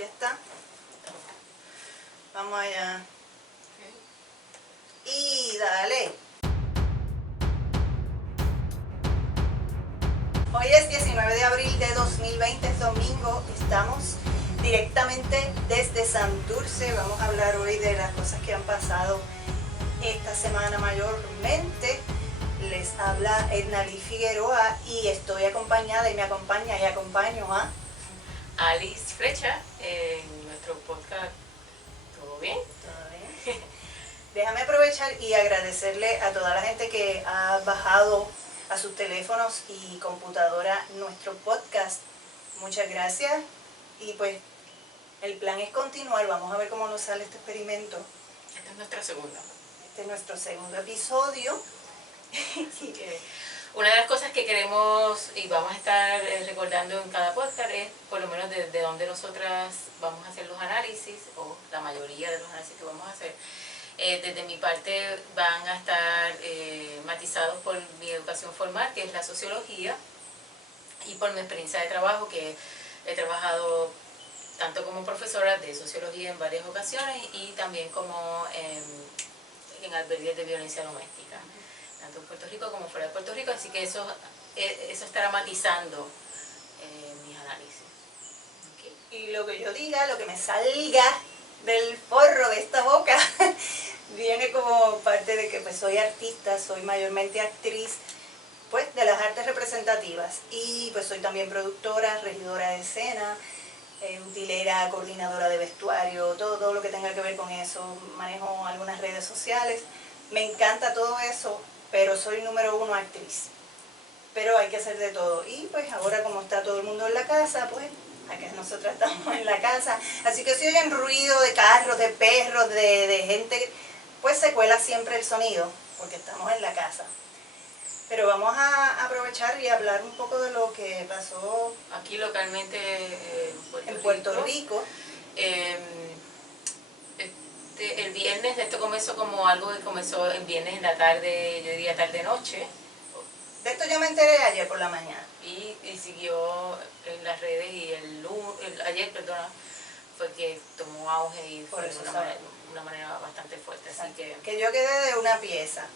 ¿Ya está? Vamos allá. Y dale. Hoy es 19 de abril de 2020, es domingo. Estamos directamente desde Santurce. Vamos a hablar hoy de las cosas que han pasado esta semana mayormente. Les habla Ednalí Figueroa y estoy acompañada y me acompaña y acompaño a Alice Flecha en nuestro podcast. ¿Todo bien? ¿Todo bien? Déjame aprovechar y agradecerle a toda la gente que ha bajado a sus teléfonos y computadora nuestro podcast. Muchas gracias y pues el plan es continuar. Vamos a ver cómo nos sale este experimento. Esta es nuestra segunda. Este es nuestro segundo episodio. Así que una de las cosas que queremos y vamos a estar recordando en cada podcast es por lo menos de dónde nosotras vamos a hacer los análisis, o la mayoría de los análisis que vamos a hacer. Desde mi parte van a estar matizados por mi educación formal, que es la sociología, y por mi experiencia de trabajo, que he trabajado tanto como profesora de sociología en varias ocasiones y también como en albergues de violencia doméstica, tanto en Puerto Rico como fuera de Puerto Rico, así que eso estará matizando mis análisis. Okay. Y lo que yo diga, lo que me salga del forro de esta boca, viene como parte de que pues soy artista, soy mayormente actriz, pues de las artes representativas, y pues soy también productora, regidora de escena, utilera, coordinadora de vestuario, todo lo que tenga que ver con eso. Manejo algunas redes sociales, me encanta todo eso, pero soy número uno actriz. Pero hay que hacer de todo. Y pues ahora como está todo el mundo en la casa, pues acá nosotras estamos en la casa. Así que si oyen ruido de carros, de perros, de gente, pues se cuela siempre el sonido, porque estamos en la casa. Pero vamos a aprovechar y hablar un poco de lo que pasó aquí localmente en Puerto Rico. El viernes, esto comenzó como algo que comenzó el viernes en la tarde, yo diría tarde-noche. De esto yo me enteré ayer por la mañana. Y siguió en las redes y ayer, fue que tomó auge y fue de una manera bastante fuerte. Así que yo quedé de una pieza.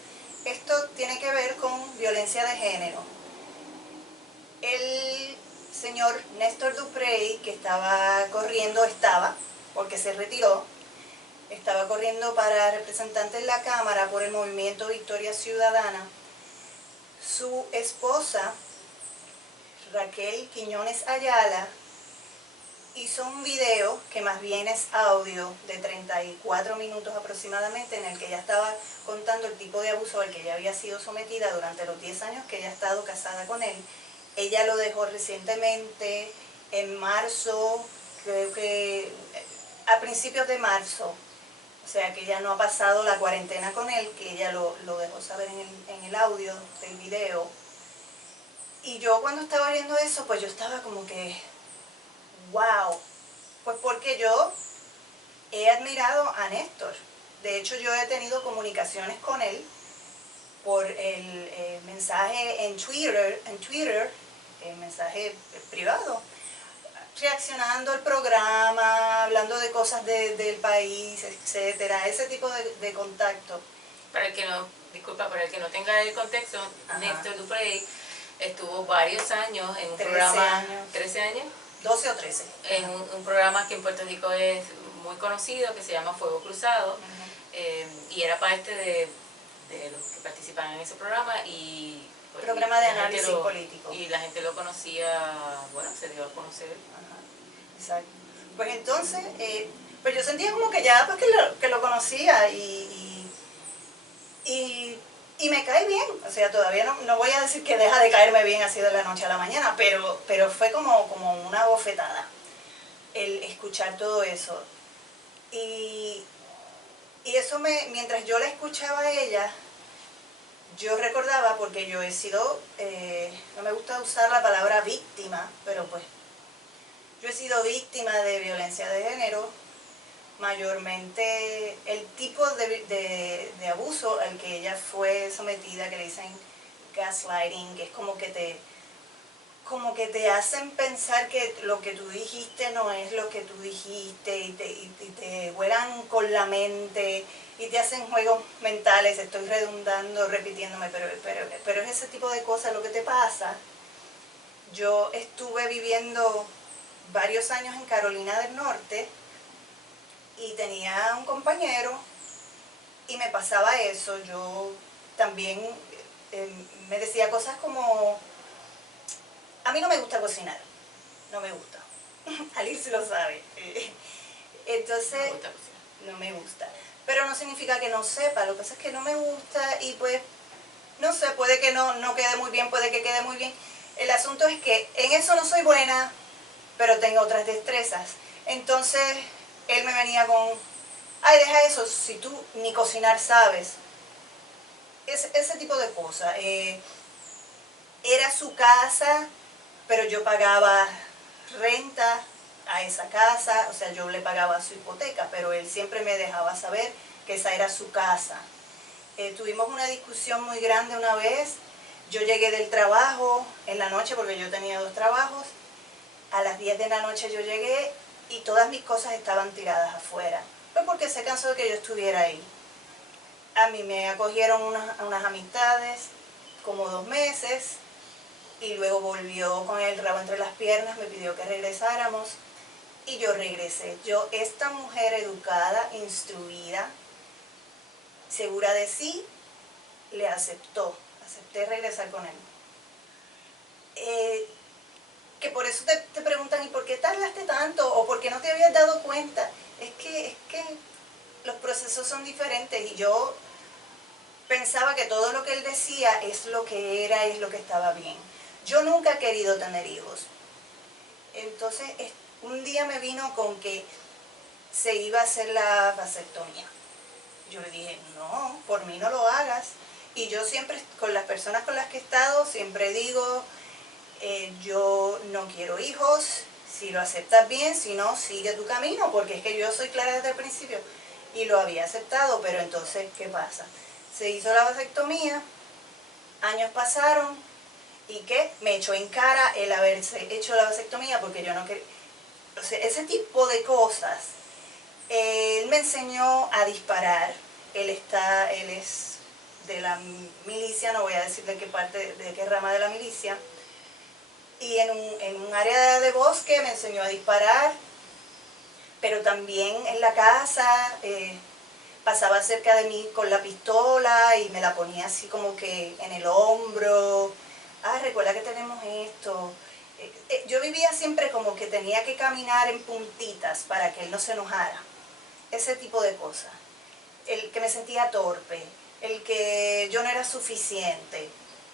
Esto tiene que ver con violencia de género. El señor Néstor Duprey, que estaba corriendo, porque se retiró, estaba corriendo para representante en la Cámara por el movimiento Victoria Ciudadana. Su esposa, Raquel Quiñones Ayala, hizo un video que más bien es audio de 34 minutos aproximadamente, en el que ella estaba contando el tipo de abuso al que ella había sido sometida durante los 10 años que ella ha estado casada con él. Ella lo dejó recientemente, en marzo, creo que a principios de marzo, o sea que ella no ha pasado la cuarentena con él, que ella lo dejó saber en el audio del video. Y yo cuando estaba viendo eso, pues yo estaba como que, wow, pues porque yo he admirado a Néstor. De hecho, yo he tenido comunicaciones con él por el mensaje en Twitter, el mensaje privado, reaccionando al programa, hablando de cosas del país, etcétera, ese tipo de contacto. Para el que no tenga el contexto, Néstor Duprey estuvo varios años en un programa, años. 13 años, 12 o 13. En un programa que en Puerto Rico es muy conocido, que se llama Fuego Cruzado, y era parte de los que participaban en ese programa, y pues, programa de análisis político. Y la gente lo conocía, bueno, se dio a conocer. Ajá. Exacto. Pues entonces, pues yo sentía como que ya pues que lo conocía y me cae bien. O sea, todavía no voy a decir que deja de caerme bien así de la noche a la mañana, pero fue como una bofetada el escuchar todo eso. Y eso mientras yo la escuchaba a ella, yo recordaba, porque yo he sido, no me gusta usar la palabra víctima, pero pues yo he sido víctima de violencia de género, mayormente el tipo de abuso al que ella fue sometida, que le dicen gaslighting, que es como que como que te hacen pensar que lo que tú dijiste no es lo que tú dijiste y te juegan con la mente y te hacen juegos mentales. Estoy redundando, repitiéndome, pero es ese tipo de cosas lo que te pasa. Yo estuve viviendo varios años en Carolina del Norte y tenía un compañero y me pasaba eso. Yo también me decía cosas como, a mí no me gusta cocinar, no me gusta. Alice lo sabe. Entonces, no me gusta. Pero no significa que no sepa, lo que pasa es que no me gusta y pues, no sé, puede que no quede muy bien, puede que quede muy bien. El asunto es que en eso no soy buena, pero tengo otras destrezas. Entonces, él me venía con, ay, deja eso, si tú ni cocinar sabes. Ese tipo de cosas. Era su casa, pero yo pagaba renta a esa casa, o sea, yo le pagaba su hipoteca, pero él siempre me dejaba saber que esa era su casa. Tuvimos una discusión muy grande una vez. Yo llegué del trabajo en la noche, porque yo tenía 2 trabajos. A las 10 de la noche yo llegué y todas mis cosas estaban tiradas afuera. Fue porque se cansó de que yo estuviera ahí. A mí me acogieron unas amistades como 2 meses y luego volvió con el rabo entre las piernas, me pidió que regresáramos y yo regresé. Esta mujer educada, instruida, segura de sí, le acepté regresar con él. Que por eso te preguntan, ¿y por qué tardaste tanto? ¿O por qué no te habías dado cuenta? Es que los procesos son diferentes y yo pensaba que todo lo que él decía es lo que era, es lo que estaba bien. Yo nunca he querido tener hijos. Entonces, un día me vino con que se iba a hacer la vasectomía. Yo le dije, no, por mí no lo hagas. Y yo siempre, con las personas con las que he estado, siempre digo, yo no quiero hijos, si lo aceptas bien, si no, sigue tu camino, porque es que yo soy clara desde el principio. Y lo había aceptado, pero entonces, ¿qué pasa? Se hizo la vasectomía, años pasaron, ¿y qué? Me echó en cara el haberse hecho la vasectomía porque yo no quería. O sea, ese tipo de cosas. Él me enseñó a disparar. Él es de la milicia, no voy a decir de qué parte, de qué rama de la milicia. Y en un área de bosque me enseñó a disparar, pero también en la casa pasaba cerca de mí con la pistola y me la ponía así como que en el hombro. Ah, recuerda que tenemos esto. Yo vivía siempre como que tenía que caminar en puntitas para que él no se enojara. Ese tipo de cosas. El que me sentía torpe, el que yo no era suficiente.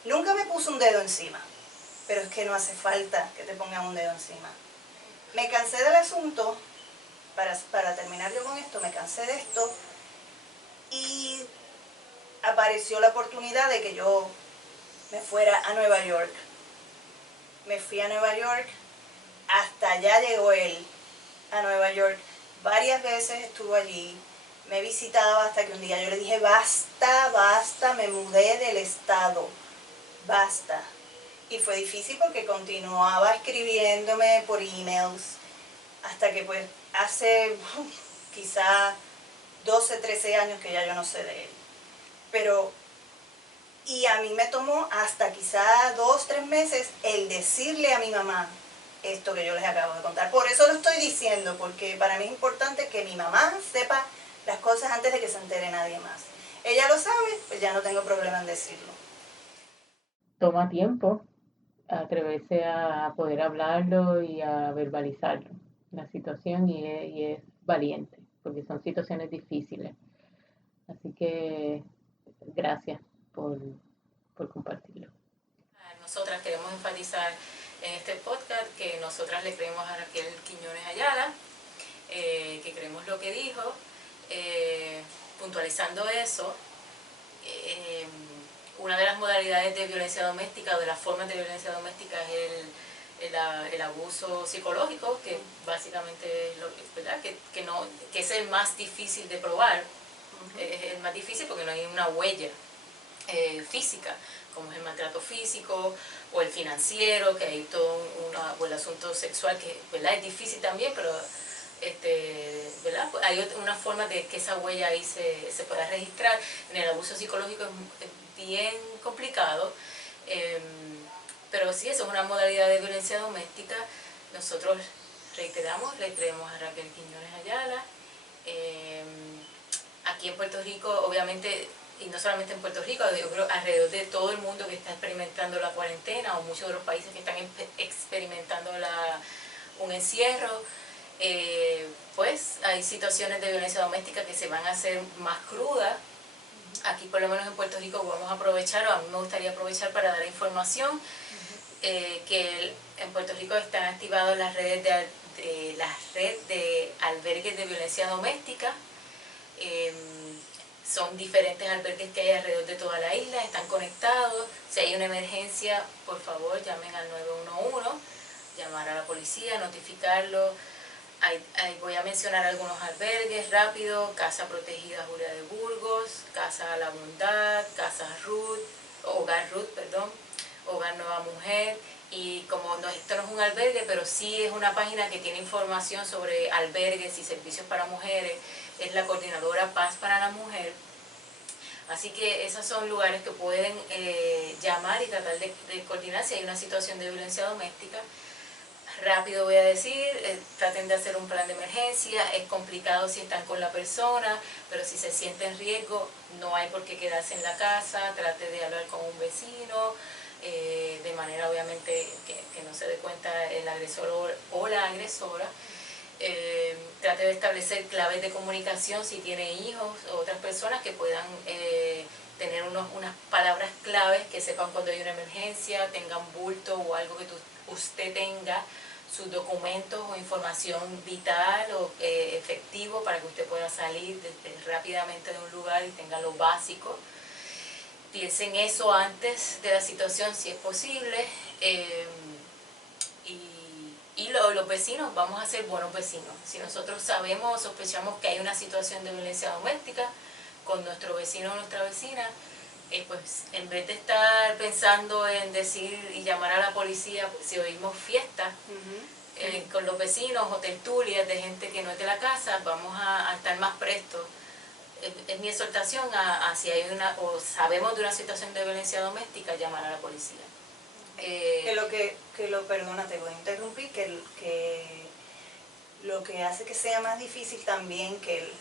Nunca me puso un dedo encima, pero es que no hace falta que te pongan un dedo encima. Me cansé del asunto, para terminar yo con esto, me cansé de esto y apareció la oportunidad de que yo me fuera a Nueva York. Me fui a Nueva York, hasta allá llegó él, a Nueva York. Varias veces estuvo allí, me visitaba hasta que un día yo le dije, basta, basta, me mudé del estado, basta. Y fue difícil porque continuaba escribiéndome por emails, hasta que pues hace quizá 12, 13 años que ya yo no sé de él. Pero, y a mí me tomó hasta quizá 2, 3 meses el decirle a mi mamá esto que yo les acabo de contar. Por eso lo estoy diciendo, porque para mí es importante que mi mamá sepa las cosas antes de que se entere nadie más. Ella lo sabe, pues ya no tengo problema en decirlo. Toma tiempo atreverse a poder hablarlo y a verbalizarlo, la situación, y es valiente, porque son situaciones difíciles. Así que gracias por compartirlo. Nosotras queremos enfatizar en este podcast que nosotras le creemos a Raquel Quiñones Ayala, que creemos lo que dijo, puntualizando eso. Una de las modalidades de violencia doméstica o de las formas de violencia doméstica es el abuso psicológico, que básicamente es lo ¿verdad? Que es el más difícil de probar. Es el más difícil porque no hay una huella física, como es el maltrato físico, o el financiero, que hay todo o el asunto sexual, que, ¿verdad?, es difícil también, pero ¿verdad?, pues hay una forma de que esa huella ahí se pueda registrar. En el abuso psicológico es bien complicado, pero sí, eso es una modalidad de violencia doméstica. Nosotros reiteramos a Raquel Quiñones Ayala. Aquí en Puerto Rico, obviamente, y no solamente en Puerto Rico, yo creo alrededor de todo el mundo que está experimentando la cuarentena, o muchos de los países que están experimentando un encierro, pues hay situaciones de violencia doméstica que se van a hacer más crudas. Aquí, por lo menos en Puerto Rico, vamos a aprovechar, o a mí me gustaría aprovechar para dar información, que en Puerto Rico están activadas las redes de albergues de violencia doméstica. Son diferentes albergues que hay alrededor de toda la isla, están conectados. Si hay una emergencia, por favor llamen al 911, llamar a la policía, notificarlo. Voy a mencionar algunos albergues rápido: Casa Protegida Julia de Burgos, Casa La Bondad, Casa Ruth, Hogar Ruth, perdón, Hogar Nueva Mujer. Y como esto no es un albergue, pero sí es una página que tiene información sobre albergues y servicios para mujeres, es la coordinadora Paz para la Mujer. Así que esos son lugares que pueden llamar y tratar de coordinar si hay una situación de violencia doméstica. Rápido voy a decir, traten de hacer un plan de emergencia. Es complicado si están con la persona, pero si se siente en riesgo, no hay por qué quedarse en la casa. Trate de hablar con un vecino, de manera obviamente que no se dé cuenta el agresor o la agresora. Trate de establecer claves de comunicación si tiene hijos o otras personas que puedan tener unas palabras claves, que sepan cuando hay una emergencia, tengan bulto o algo que usted tenga, sus documentos o información vital o efectivo, para que usted pueda salir rápidamente de un lugar y tenga lo básico. Piensen eso antes de la situación, si es posible. Y los vecinos, vamos a ser buenos vecinos. Si nosotros sabemos o sospechamos que hay una situación de violencia doméstica con nuestro vecino o nuestra vecina, pues en vez de estar pensando en decir y llamar a la policía si oímos fiestas con los vecinos o tertulias de gente que no es de la casa, vamos a estar más prestos. Es mi exhortación a si hay o sabemos de una situación de violencia doméstica, llamar a la policía. Perdona, te voy a interrumpir, que lo que hace que sea más difícil también que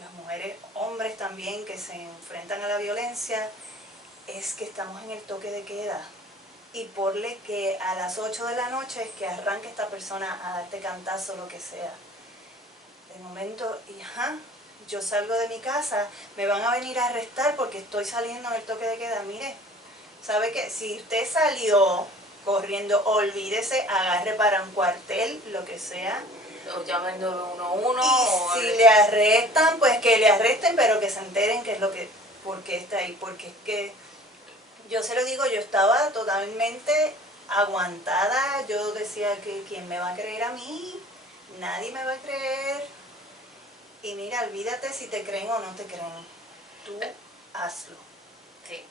las mujeres, hombres también, que se enfrentan a la violencia, es que estamos en el toque de queda. Y porle que a las 8 de la noche es que arranque esta persona a darte cantazo, lo que sea. De momento, yo salgo de mi casa, me van a venir a arrestar porque estoy saliendo en el toque de queda. Mire, ¿sabe qué? Si usted salió corriendo, olvídese, agarre para un cuartel, lo que sea. O llamen 911. Y si le arrestan, pues que le arresten, pero que se enteren qué es lo que, por qué está ahí. Porque es que, yo se lo digo, yo estaba totalmente aguantada. Yo decía que ¿quién me va a creer a mí? Nadie me va a creer. Y mira, olvídate si te creen o no te creen. Tú hazlo. Sí.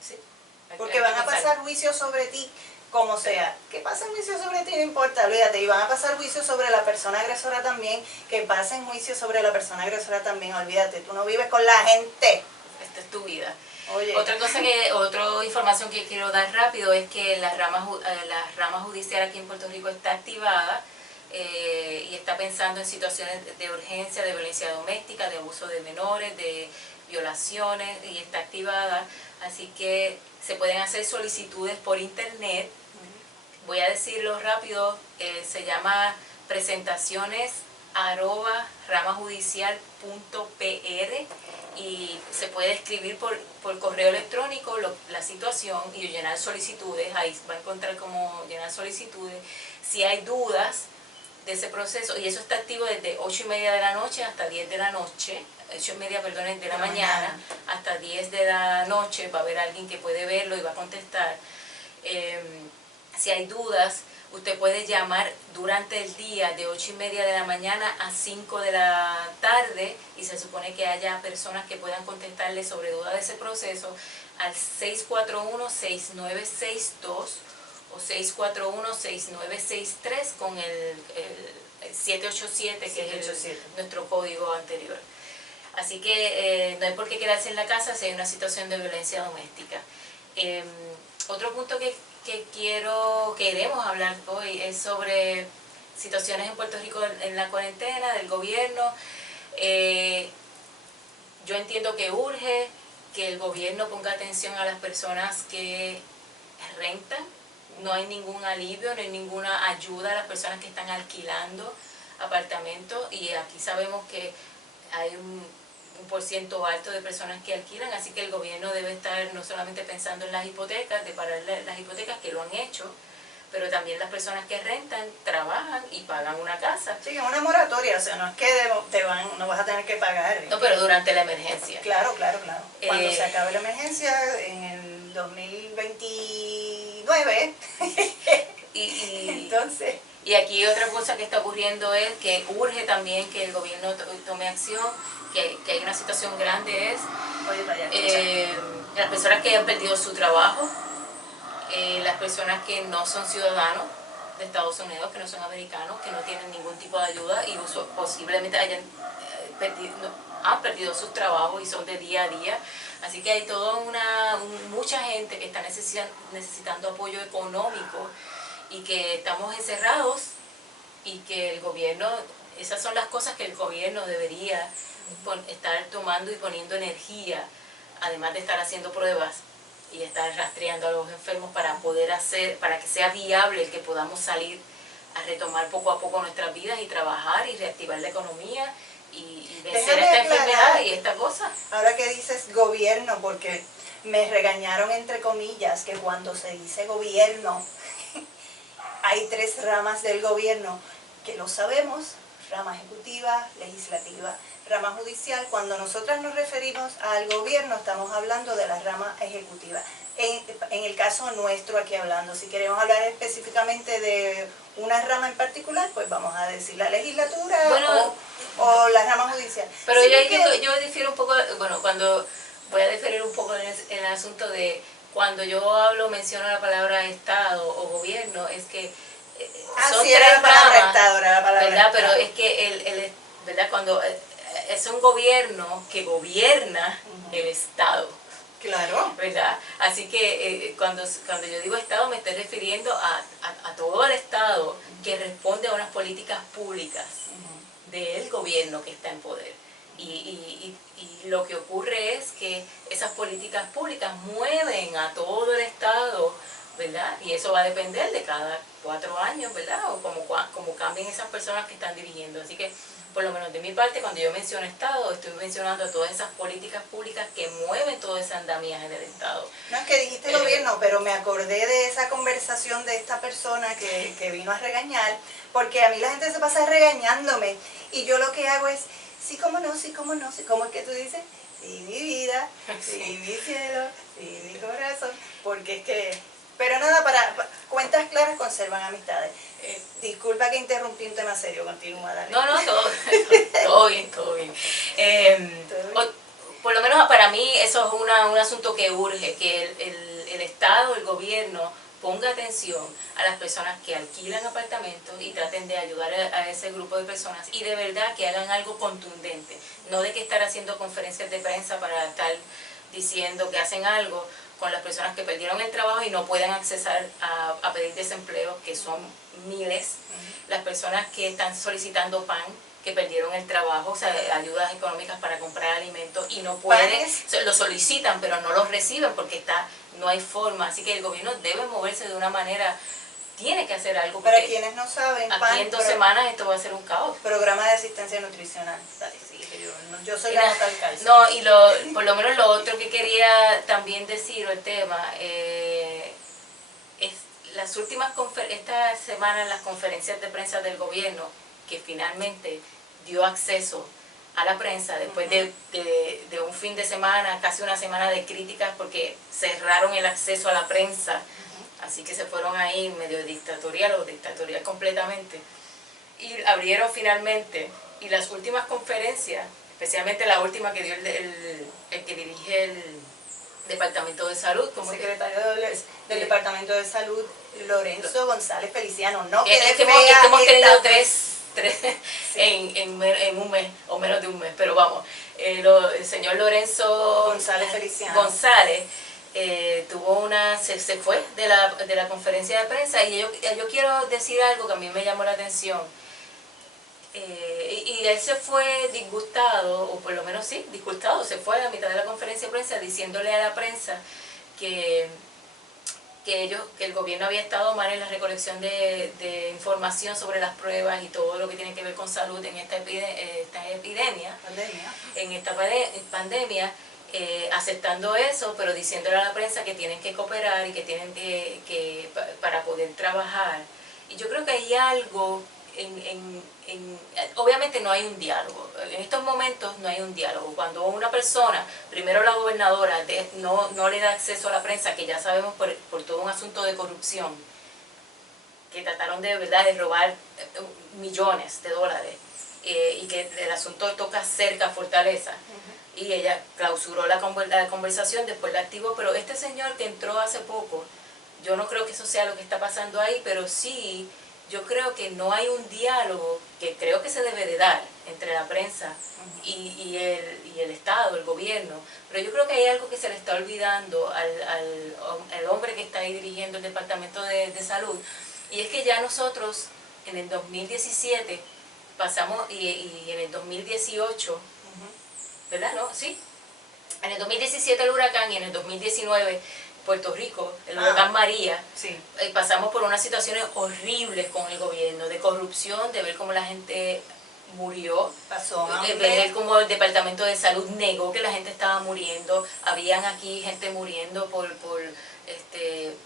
Sí. Porque van a pasar juicios sobre ti, como sea. Que pasen juicios sobre ti, no importa, olvídate. Y van a pasar juicios sobre la persona agresora también, que pasen juicios sobre la persona agresora también, olvídate. Tú no vives con la gente. Esta es tu vida. Oye. Otra información que quiero dar rápido es que la rama judicial aquí en Puerto Rico está activada y está pensando en situaciones de urgencia, de violencia doméstica, de abuso de menores, de violaciones, y está activada. Así que se pueden hacer solicitudes por internet. Voy a decirlo rápido, se llama presentaciones@ramajudicial.pr, y se puede escribir por correo electrónico la situación y llenar solicitudes. Ahí va a encontrar cómo llenar solicitudes. Si hay dudas de ese proceso, y eso está activo desde 8:30 de la noche hasta 10 de la noche, 8:30, perdón, de la mañana hasta 10 de la noche, va a haber alguien que puede verlo y va a contestar. Si hay dudas, usted puede llamar durante el día de 8:30 de la mañana a 5 de la tarde, y se supone que haya personas que puedan contestarle sobre dudas de ese proceso. al 641-6962 o 641-6963 con el 787, que es nuestro código anterior. Así que no hay por qué quedarse en la casa si hay una situación de violencia doméstica. Otro punto que queremos hablar hoy es sobre situaciones en Puerto Rico en la cuarentena, del gobierno. Yo entiendo que urge que el gobierno ponga atención a las personas que rentan. No hay ningún alivio, no hay ninguna ayuda a las personas que están alquilando apartamentos, y aquí sabemos que hay un porciento alto de personas que alquilan, así que el gobierno debe estar no solamente pensando en las hipotecas, de parar las hipotecas, que lo han hecho, pero también las personas que rentan, trabajan y pagan una casa. Sí, es una moratoria, o sea, no es que no vas a tener que pagar. No, pero durante la emergencia. Claro. Cuando se acabe la emergencia, en el 2029, entonces... Y aquí otra cosa que está ocurriendo es que urge también que el gobierno tome acción, que hay una situación grande, es las personas que han perdido su trabajo, las personas que no son ciudadanos de Estados Unidos, que no son americanos, que no tienen ningún tipo de ayuda y posiblemente han perdido sus trabajos y son de día a día. Así que hay toda mucha gente que está necesitando apoyo económico y que estamos encerrados, y que el gobierno, esas son las cosas que el gobierno debería estar tomando y poniendo energía, además de estar haciendo pruebas y estar rastreando a los enfermos para que sea viable el que podamos salir a retomar poco a poco nuestras vidas y trabajar y reactivar la economía y vencer esta enfermedad y esta cosa. Ahora que dices gobierno, porque me regañaron entre comillas que cuando se dice gobierno hay 3 ramas del gobierno, que lo sabemos: rama ejecutiva, legislativa, rama judicial. Cuando nosotras nos referimos al gobierno, estamos hablando de la rama ejecutiva. En el caso nuestro aquí hablando, si queremos hablar específicamente de una rama en particular, pues vamos a decir la legislatura, bueno, o la rama judicial. Pero sí, yo difiero un poco, voy a diferir un poco en el asunto de cuando yo menciono la palabra Estado o gobierno, es que son sí, era la palabra ramas, Estado, era la palabra ¿verdad? Estado. Pero es que ¿verdad? Cuando es un gobierno que gobierna el Estado. Claro. ¿Verdad? Así que cuando yo digo Estado me estoy refiriendo a todo el Estado que responde a unas políticas públicas del gobierno que está en poder. Y lo que ocurre es que esas políticas públicas mueven a todo el Estado, ¿verdad? Y eso va a depender de cada 4 años, ¿verdad? O como cambien esas personas que están dirigiendo. Así que, por lo menos de mi parte, cuando yo menciono Estado, estoy mencionando todas esas políticas públicas que mueven todo ese andamiaje del Estado. No, es que dijiste gobierno, pero me acordé de esa conversación de esta persona que vino a regañar, porque a mí la gente se pasa regañándome, y yo lo que hago es, sí, cómo no, ¿cómo es que tú dices? Sí, mi vida, sí, mi cielo, sí, mi corazón, porque es que... Pero nada, para cuentas claras conservan amistades. Disculpa que interrumpí un tema serio, continúa, dale. No, todo bien. Por lo menos para mí eso es un asunto que urge, que el Estado, el gobierno, ponga atención a las personas que alquilan apartamentos y traten de ayudar a ese grupo de personas, y de verdad que hagan algo contundente, no de que estar haciendo conferencias de prensa para estar diciendo que hacen algo con las personas que perdieron el trabajo y no pueden accesar a pedir desempleo, que son miles, las personas que están solicitando pan, que perdieron el trabajo, o sea, ayudas económicas para comprar alimentos y no pueden, lo solicitan pero no los reciben porque no hay forma. Así que el gobierno debe moverse de una manera, tiene que hacer algo. Para quienes no saben, aquí en 2 semanas esto va a ser un caos. Programa de asistencia nutricional. Yo soy la nota alcalde. No, y por lo menos lo otro que quería también decir, el tema, es esta semana las conferencias de prensa del gobierno, que finalmente dio acceso a la prensa después de un fin de semana, casi una semana de críticas porque cerraron el acceso a la prensa, así que se fueron ahí medio dictatorial completamente, y abrieron finalmente. Y las últimas conferencias, especialmente la última que dio el que dirige Departamento de Salud, como secretario del Departamento de Salud, Lorenzo González Feliciano. No es que fea hemos tenido esta tres sí. en un mes, o menos de un mes, pero vamos, el señor Lorenzo González Feliciano. González se fue de la conferencia de prensa, y yo quiero decir algo que a mí me llamó la atención. Y él se fue disgustado, o por lo menos sí, disgustado, se fue a la mitad de la conferencia de prensa diciéndole a la prensa que el gobierno había estado mal en la recolección de información sobre las pruebas y todo lo que tiene que ver con salud en esta epidemia, en esta pandemia, aceptando eso, pero diciéndole a la prensa que tienen que cooperar y que tienen que para poder trabajar. Y yo creo que hay algo obviamente no hay un diálogo. En estos momentos no hay un diálogo. Cuando una persona, primero la gobernadora, no le da acceso a la prensa, que ya sabemos por todo un asunto de corrupción, que trataron de verdad de robar millones de dólares, y que el asunto toca cerca Fortaleza, y ella clausuró la conversación, después la activó, pero este señor que entró hace poco, yo no creo que eso sea lo que está pasando ahí, pero sí yo creo que no hay un diálogo que creo que se debe de dar entre la prensa y el Estado, el gobierno, pero yo creo que hay algo que se le está olvidando al hombre que está ahí dirigiendo el Departamento de Salud, y es que ya nosotros en el 2017 pasamos, y en el 2018, ¿verdad? ¿No? Sí. En el 2017 el huracán, y en el 2019 Puerto Rico, el huracán María, sí. Pasamos por unas situaciones horribles con el gobierno, de corrupción, de ver cómo la gente murió, ver cómo el Departamento de Salud negó que la gente estaba muriendo, habían aquí gente muriendo por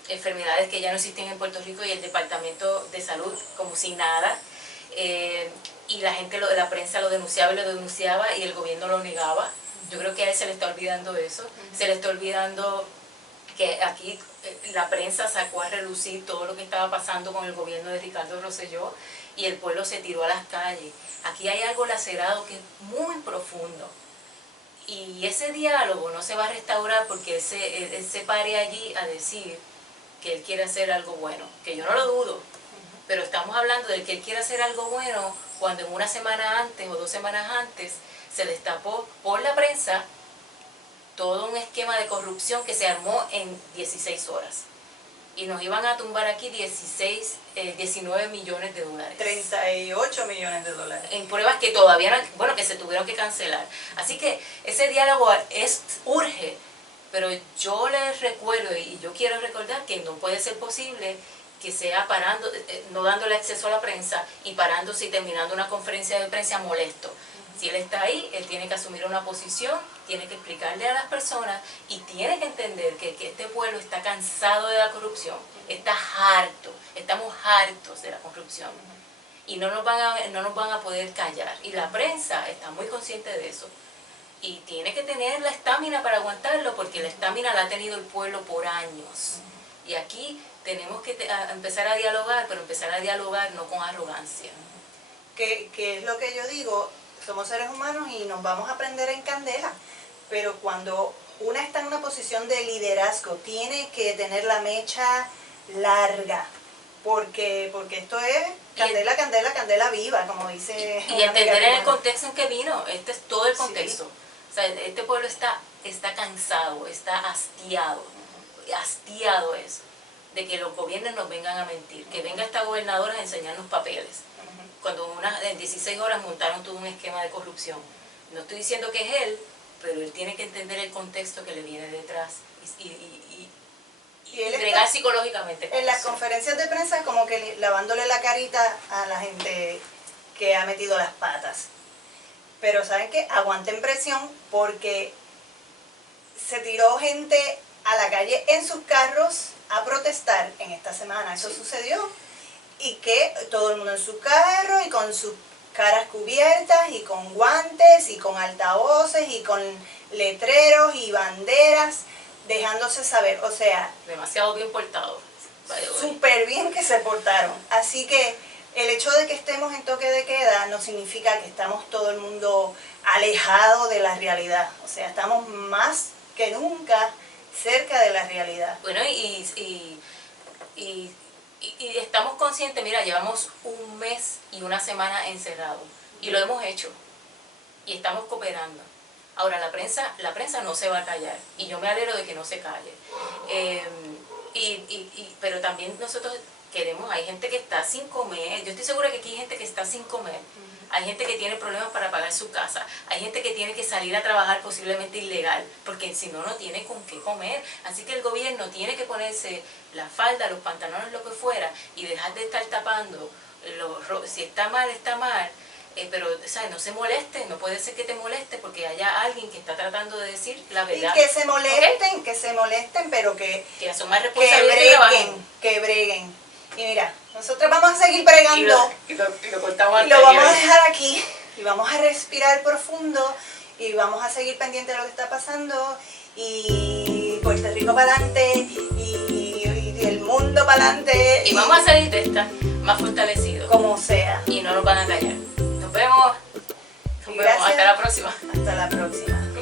enfermedades que ya no existen en Puerto Rico, y el Departamento de Salud como si nada, y la prensa lo denunciaba y el gobierno lo negaba. Yo creo que a él se le está olvidando eso, se le está olvidando que aquí la prensa sacó a relucir todo lo que estaba pasando con el gobierno de Ricardo Rosselló, y el pueblo se tiró a las calles. Aquí hay algo lacerado que es muy profundo, y ese diálogo no se va a restaurar porque él se pare allí a decir que él quiere hacer algo bueno, que yo no lo dudo, pero estamos hablando de que él quiere hacer algo bueno cuando en una semana antes o 2 semanas antes se destapó por la prensa todo un esquema de corrupción que se armó en 16 horas. Y nos iban a tumbar aquí 19 millones de dólares. 38 millones de dólares. En pruebas que todavía no, bueno, que se tuvieron que cancelar. Así que ese diálogo urge, pero yo les recuerdo, y yo quiero recordar, que no puede ser posible que sea parando, no dándole acceso a la prensa y parándose y terminando una conferencia de prensa molesto. Si él está ahí, él tiene que asumir una posición, tiene que explicarle a las personas, y tiene que entender que este pueblo está cansado de la corrupción, está harto, estamos hartos de la corrupción, y no nos van a poder callar, y la prensa está muy consciente de eso, y tiene que tener la estamina para aguantarlo, porque la estamina la ha tenido el pueblo por años, y aquí tenemos que empezar a dialogar, pero empezar a dialogar no con arrogancia. Que es lo que yo digo. Somos seres humanos y nos vamos a prender en candela, pero cuando una está en una posición de liderazgo, tiene que tener la mecha larga, porque esto es candela, candela, candela viva, como dice. Y entender en el contexto en que vino, este es todo el contexto. Sí. O sea, este pueblo está cansado, está hastiado es de que los gobiernos nos vengan a mentir, que venga esta gobernadora a enseñarnos papeles. Cuando en 16 horas montaron todo un esquema de corrupción. No estoy diciendo que es él, pero él tiene que entender el contexto que le viene detrás y bregar psicológicamente. En las conferencias de prensa como que lavándole la carita a la gente que ha metido las patas. Pero ¿saben qué? Aguanten presión, porque se tiró gente a la calle en sus carros a protestar en esta semana. Eso sucedió. Y que todo el mundo en su carro y con sus caras cubiertas y con guantes y con altavoces y con letreros y banderas, dejándose saber, o sea, demasiado bien portado. Súper bien que se portaron. Así que el hecho de que estemos en toque de queda no significa que estamos todo el mundo alejado de la realidad. O sea, estamos más que nunca cerca de la realidad. Bueno, y estamos conscientes, mira, llevamos un mes y una semana encerrados y lo hemos hecho y estamos cooperando. Ahora la prensa no se va a callar y yo me alegro de que no se calle. Pero también nosotros queremos, hay gente que está sin comer, yo estoy segura que aquí hay gente que está sin comer, hay gente que tiene problemas para pagar su casa, hay gente que tiene que salir a trabajar posiblemente ilegal, porque si no, no tiene con qué comer. Así que el gobierno tiene que ponerse la falda, los pantalones, lo que fuera, y dejar de estar tapando, si está mal, está mal. Pero, ¿sabes? No se moleste, no puede ser que te moleste porque haya alguien que está tratando de decir la verdad. Y que se molesten, pero que asuman responsabilidad y trabajen. Que breguen. Y mira, nosotros vamos a seguir bregando. Y lo cortamos y lo vamos a dejar aquí. Y vamos a respirar profundo. Y vamos a seguir pendientes de lo que está pasando. Y Puerto Rico para adelante. Y el mundo para adelante. Y vamos a salir de esta más fortalecidos. Como sea. Y no nos van a callar. Nos vemos. Hasta la próxima. Hasta la próxima.